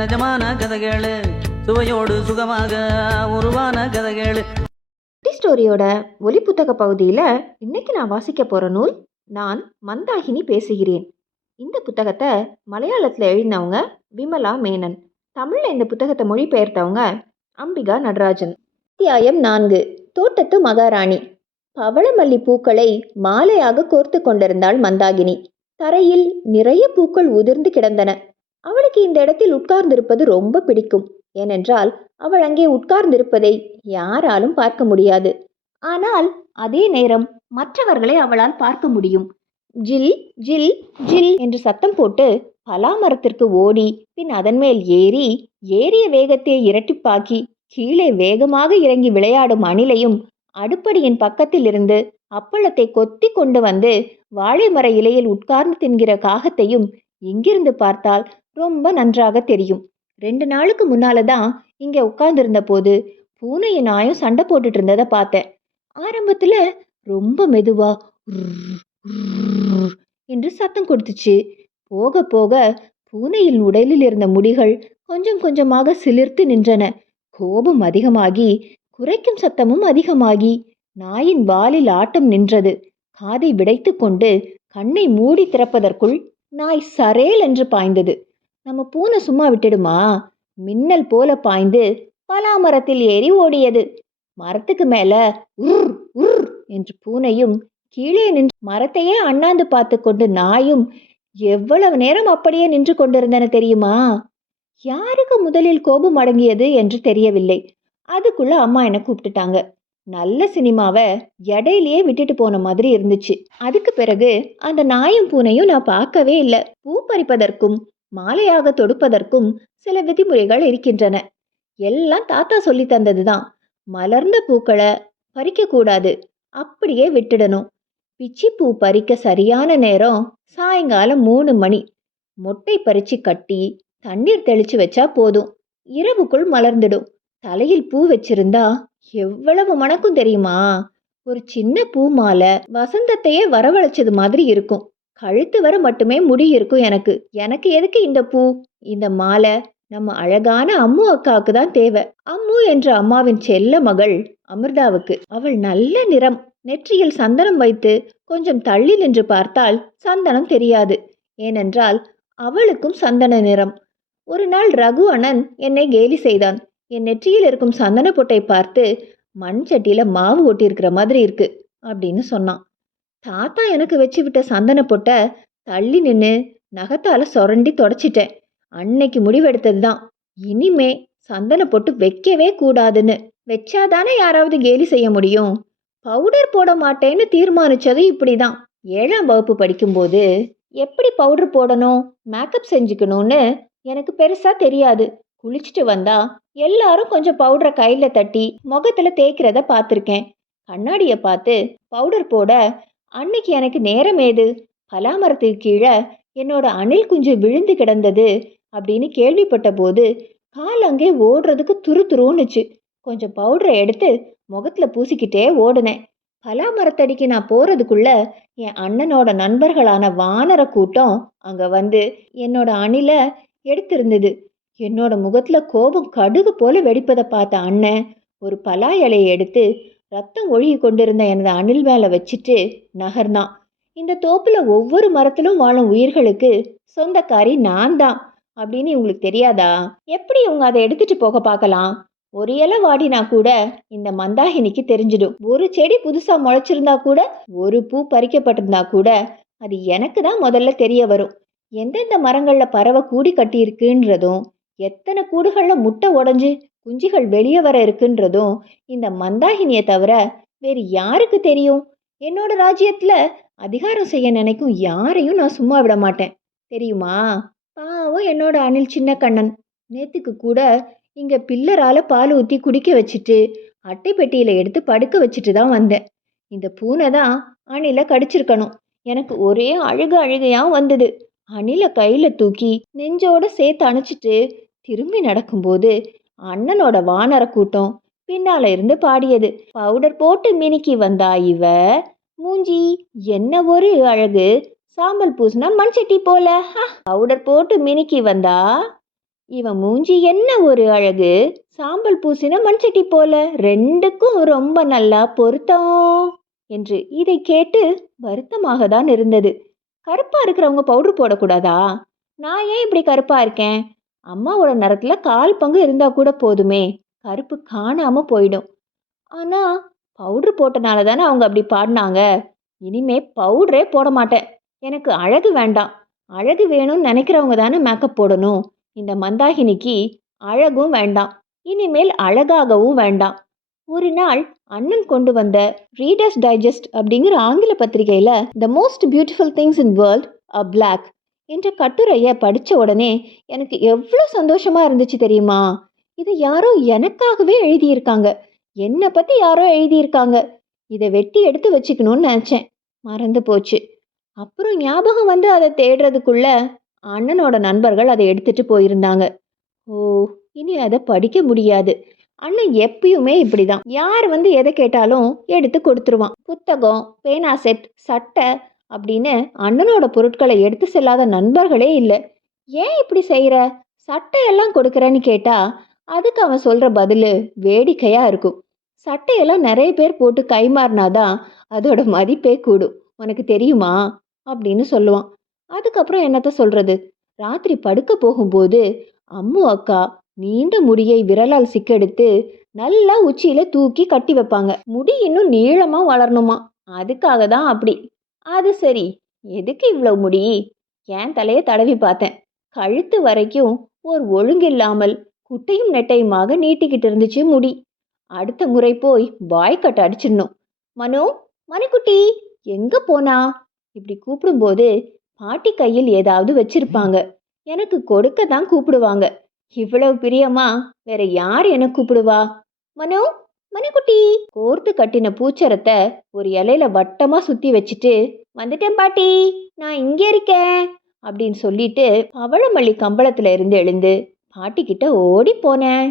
நிஜமான கதைகள். சுவையோடு சுகமாக உருவான கதைகளு. குட்டி ஸ்டோரியோட ஒலி புத்தக பகுதியில் இன்னைக்கு நான் வாசிக்க போகிற நூல் நான் மந்தாகினி பேசுகிறேன். இந்த புத்தகத்தை மலையாளத்தில் எழுதினவங்க விமலா மேனன். தமிழில் இந்த புத்தகத்தை மொழிபெயர்த்தவங்க அம்பிகா நடராஜன். அத்தியாயம் நான்கு. தோட்டத்து மகாராணி. பவளமல்லி பூக்களை மாலையாக கோர்த்து கொண்டிருந்தாள் மந்தாகினி. தரையில் நிறைய பூக்கள் உதிர்ந்து கிடந்தன. அவளுக்கு இந்த இடத்தில் உட்கார்ந்திருப்பது ரொம்ப பிடிக்கும். ஏனென்றால் அவள் அங்கே உட்கார்ந்திருப்பதை யாராலும் பார்க்க முடியாது. ஆனால் அதே நேரம் மற்றவர்களை அவளால் பார்க்க முடியும். ஜில் ஜில் ஜில் என்று சத்தம் போட்டு பலாமரத்திற்கு ஓடி பின் அதன் மேல் ஏறி ஏறிய வேகத்தை இரட்டிப்பாக்கி கீழே வேகமாக இறங்கி விளையாடும் அணிலையும் அடுப்படியின் பக்கத்தில் இருந்து அப்பளத்தை கொத்தி கொண்டு வந்து வாழை மர இலையில் உட்கார்ந்து தின்கிற காகத்தையும் இங்கிருந்து பார்த்தால் ரொம்ப நன்றாக தெரியும். ரெண்டு நாளுக்கு முன்னால தான் இங்கே உட்கார்ந்துருந்த போது பூனையும் நாயும் சண்டை போட்டுட்டு இருந்ததை பார்த்தேன். ஆரம்பத்தில் ரொம்ப மெதுவா என்று சத்தம் கொடுத்துச்சு. போக போக பூனையின் உடலில் இருந்த முடிகள் கொஞ்சம் கொஞ்சமாக சிலிர்த்து நின்றன. கோபம் அதிகமாகி குறைக்கும் சத்தமும் அதிகமாகி நாயின் வாலில் ஆட்டம் நின்றது. காதை விடைத்து கொண்டு கண்ணை மூடி திறப்பதற்குள் நாய் சரேல் என்று பாய்ந்தது. நம்ம பூனை சும்மா விட்டுடுமா? மின்னல் போல பாய்ந்து பலாமரத்தில் ஏறி ஓடியது. மரத்துக்கு மேல உர் உர் என்று பூனையும் கீழே நின்று மரத்தையே அண்ணாந்து பார்த்து கொண்டு நாயும் எவ்வளவு நேரம் அப்படியே நின்று கொண்டிருந்தன தெரியுமா? யாருக்கு முதலில் கோபம் அடங்கியது என்று தெரியவில்லை. அதுக்குள்ள அம்மா என்னை கூப்பிட்டுட்டாங்க. நல்ல சினிமாவை இடையிலேயே விட்டுட்டு போன மாதிரி இருந்துச்சு. அதுக்கு பிறகு அந்த நாயும் பூனையும் நான் பார்க்கவே இல்லை. பூ பறிப்பதற்கும் மாலையாக தொடுப்பதற்கும் சில விதிமுறைகள் இருக்கின்றன. எல்லாம் தாத்தா சொல்லி தந்ததுதான். மலர்ந்த பூக்களை பறிக்கக்கூடாது. அப்படியே விட்டுடணும். பிச்சி பூ பறிக்க சரியான நேரம் சாயங்காலம் மூணு மணி. மொட்டை பறிச்சு கட்டி தண்ணீர் தெளிச்சு வச்சா போதும். இரவுக்குள் மலர்ந்துடும். தலையில் பூ வச்சிருந்தா எவ்வளவு மணக்கும் தெரியுமா? ஒரு சின்ன பூ மாலை வசந்தத்தையே வரவழைச்சது மாதிரி இருக்கும். கழுத்து வர மட்டுமே முடி இருக்கும் எனக்கு. எனக்கு எதுக்கு இந்த பூ? இந்த மாலை. நம்ம அழகான அம்மு அக்காவுக்கு தான் தேவை. அம்மு என்ற அம்மாவின் செல்ல மகள் அமிர்தாவுக்கு. அவள் நல்ல நிறம். நெற்றியில் சந்தனம் வைத்து கொஞ்சம் தள்ளி நின்று பார்த்தால் சந்தனம் தெரியாது. ஏனென்றால் அவளுக்கும் சந்தன நிறம். ஒரு நாள் ரகு அண்ணன் என்னை கேலி செய்தான். என் நெற்றியில் இருக்கும் சந்தன பொட்டை பார்த்து மண் சட்டியில மாவு ஒட்டியிருக்கிற மாதிரி இருக்கு அப்படின்னு சொன்னான். தாத்தா எனக்கு வச்சு விட்ட சந்தன பொட்டை தள்ளி நின்று நகத்தால சொரண்டி தொடச்சிட்டேன். அன்னைக்கு முடிவெடுத்தது தான் இனிமே சந்தன பொட்டு வைக்கவே கூடாதுன்னு. வச்சாதானே யாராவது கேலி செய்ய முடியும்? பவுடர் போட மாட்டேன்னு தீர்மானிச்சது இப்படிதான். ஏழாம் வகுப்பு படிக்கும்போது எப்படி பவுடர் போடணும் மேக்கப் செஞ்சுக்கணும்னு எனக்கு பெருசா தெரியாது. குளிச்சுட்டு வந்தா எல்லாரும் கொஞ்சம் பவுடரை கையில தட்டி முகத்துல தேய்க்கிறத பார்த்துருக்கேன். கண்ணாடியை பார்த்து பவுடர் போட அன்னைக்கு எனக்கு நேரம் ஏது? பலாமரத்துக்கு கீழே என்னோட அணில் குஞ்சு விழுந்து கிடந்தது அப்படின்னு கேள்விப்பட்ட போது கால் அங்கே ஓடுறதுக்கு துரு துருன்னுச்சு. கொஞ்சம் பவுடரை எடுத்து முகத்துல பூசிக்கிட்டே ஓடுனேன். பலாமரத்தடிக்கு நான் போறதுக்குள்ள என் அண்ணனோட நண்பர்களான வானர கூட்டம் அங்க வந்து என்னோட அணில எடுத்திருந்தது. என்னோட முகத்துல கோபம் கடுகு போல வெடிப்பதை பார்த்த அண்ணன் ஒரு பலா இலையை எடுத்து ரத்தம் ஒழுகி கொண்டிருந்த எனது அணில் மேலே வச்சுட்டு நகர்ந்தான். இந்த தோப்புல ஒவ்வொரு மரத்திலும் வாழும் உயிர்களுக்கு சொந்தக்காரி நான் தான் அப்படின்னு உங்களுக்கு தெரியாதா? எப்படி இவங்க அதை எடுத்துட்டு போக பார்க்கலாம்? ஒரு இலை வாடினா கூட இந்த மந்தாகினிக்கு தெரிஞ்சிடும். ஒரு செடி புதுசா முளைச்சிருந்தா கூட ஒரு பூ பறிக்கப்பட்டிருந்தா கூட அது எனக்கு தான் முதல்ல தெரிய வரும். எந்தெந்த மரங்கள்ல பறவை கூடி கட்டியிருக்குன்றதும் எத்தனை கூடுகளில் முட்டை உடஞ்சு குஞ்சுகள் வெளியே வர இருக்குன்றதும் இந்த மந்தாகினியை தவிர வேறு யாருக்கு தெரியும்? என்னோட ராஜ்யத்தில் அதிகாரம் செய்ய நினைக்கும் யாரையும் நான் சும்மா விட மாட்டேன். தெரியுமா? பாவம் என்னோட அணில் சின்ன கண்ணன் நேத்துக்கு கூட இங்கே பில்லரால் பால் ஊற்றி குடிக்க வச்சுட்டு அட்டை பெட்டியில் எடுத்து படுக்க வச்சுட்டு தான் வந்தேன். இந்த பூனை தான் அணிலை கடிச்சிருக்கணும். எனக்கு ஒரே அழுக அழுகையாக வந்தது. அணில கையில் தூக்கி நெஞ்சோட சேர்த்து அணைச்சிட்டு திரும்பி நடக்கும்போது அண்ணனோட வானர கூட்டம் பின்னால இருந்து பாடியது. பவுடர் போட்டு மினுக்கி வந்தா இவ மூஞ்சி என்ன ஒரு அழகு. சாம்பல் பூசினா மண் சட்டி போல. ஹ. பவுடர் போட்டு மினுக்கி வந்தா இவன் மூஞ்சி என்ன ஒரு அழகு. சாம்பல் பூசின மண்சட்டி போல. ரெண்டுக்கும் ரொம்ப நல்லா பொருத்தம். என்று இதை கேட்டு வருத்தமாக தான் இருந்தது. கருப்பா இருக்கிறவங்க பவுடர் போடக்கூடாதா? நான் ஏன் இப்படி கருப்பா இருக்கேன்? அம்மாவோட நிறத்துல கால் பங்கு இருந்தா கூட போதுமே. கருப்பு காணாம போயிடும். ஆனா பவுடர் போட்டனால தானே அவங்க அப்படி பாடினாங்க. இனிமே பவுடரே போட மாட்டேன். எனக்கு அழகு வேண்டாம். அழகு வேணும்னு நினைக்கிறவங்க தானே மேக்கப் போடணும். இந்த மந்தாகினிக்கு அழகும் வேண்டாம். இனிமேல் அழகாகவும் வேண்டாம். ஒரு நாள் அண்ணன் கொண்டு வந்த ரீடர்ஸ் டைஜஸ்ட் அப்படிங்கிற ஆங்கில பத்திரிகையில் the most beautiful things in world a blog என்ற கட்டுரையை படித்த உடனே எனக்கு எவ்வளோ சந்தோஷமாக இருந்துச்சு தெரியுமா? இதை யாரோ எனக்காகவே எழுதியிருக்காங்க. என்னை பற்றி யாரோ எழுதியிருக்காங்க. இதை வெட்டி எடுத்து வச்சுக்கணும்னு நினச்சேன். மறந்து போச்சு. அப்புறம் ஞாபகம் வந்து அதை தேடுறதுக்குள்ள அண்ணனோட நண்பர்கள் அதை எடுத்துட்டு போயிருந்தாங்க. ஓ இனி அதை படிக்க முடியாது. அண்ணன் எப்பயுமே இப்படிதான். யார் வந்து எதை கேட்டாலும் எடுத்து கொடுத்துருவான். புத்தகம் பேனா செட் சட்டை அப்படின்னு அண்ணனோட பொருட்களை எடுத்து செல்லாத நண்பர்களே இல்லை. ஏன் இப்படி செய்கிற சட்டையெல்லாம் கொடுக்குறேன்னு கேட்டால் அதுக்கு அவன் சொல்கிற பதில் வேடிக்கையாக இருக்கும். சட்டையெல்லாம் நிறைய பேர் போட்டு கைமாறினாதான் அதோட மதிப்பே கூடும். உனக்கு தெரியுமா? அப்படின்னு சொல்லுவான். அதுக்கப்புறம் என்னத்த சொல்கிறது ராத்திரி படுக்க போகும்போது அம்மு அக்கா நீண்ட முடியை விரலால் சிக்கெடுத்து நல்லா உச்சியில தூக்கி கட்டி வைப்பாங்க. முடி இன்னும் நீளமாக வளரணுமா? அதுக்காக தான் அப்படி. அது சரி. எதுக்கு இவ்வளவு முடி? என் தலையை தடவி பார்த்தேன். கழுத்து வரைக்கும் ஒரு ஒழுங்கில்லாமல் குட்டையும் நெட்டையுமாக நீட்டிக்கிட்டு இருந்துச்சு முடி. அடுத்த முறை போய் பாய்கட் அடிச்சிடணும். மனு மணிக்குட்டி எங்க போனா? இப்படி கூப்பிடும்போது பாட்டி கையில் ஏதாவது வச்சிருப்பாங்க. எனக்கு கொடுக்க தான் கூப்பிடுவாங்க. இவ்வளவு பிரியமா வேற யார் என கூப்பிடுவா? மனு மணிக்குட்டி. கோர்த்து கட்டின பூச்சரத்தை ஒரு இலையில வட்டமா சுத்தி வச்சுட்டு வந்துட்டேன் பாட்டி நான் இங்கே இருக்கேன் அப்படின்னு சொல்லிட்டு பவளமல்லி கம்பளத்துல இருந்து எழுந்து பாட்டி கிட்ட ஓடி போனேன்.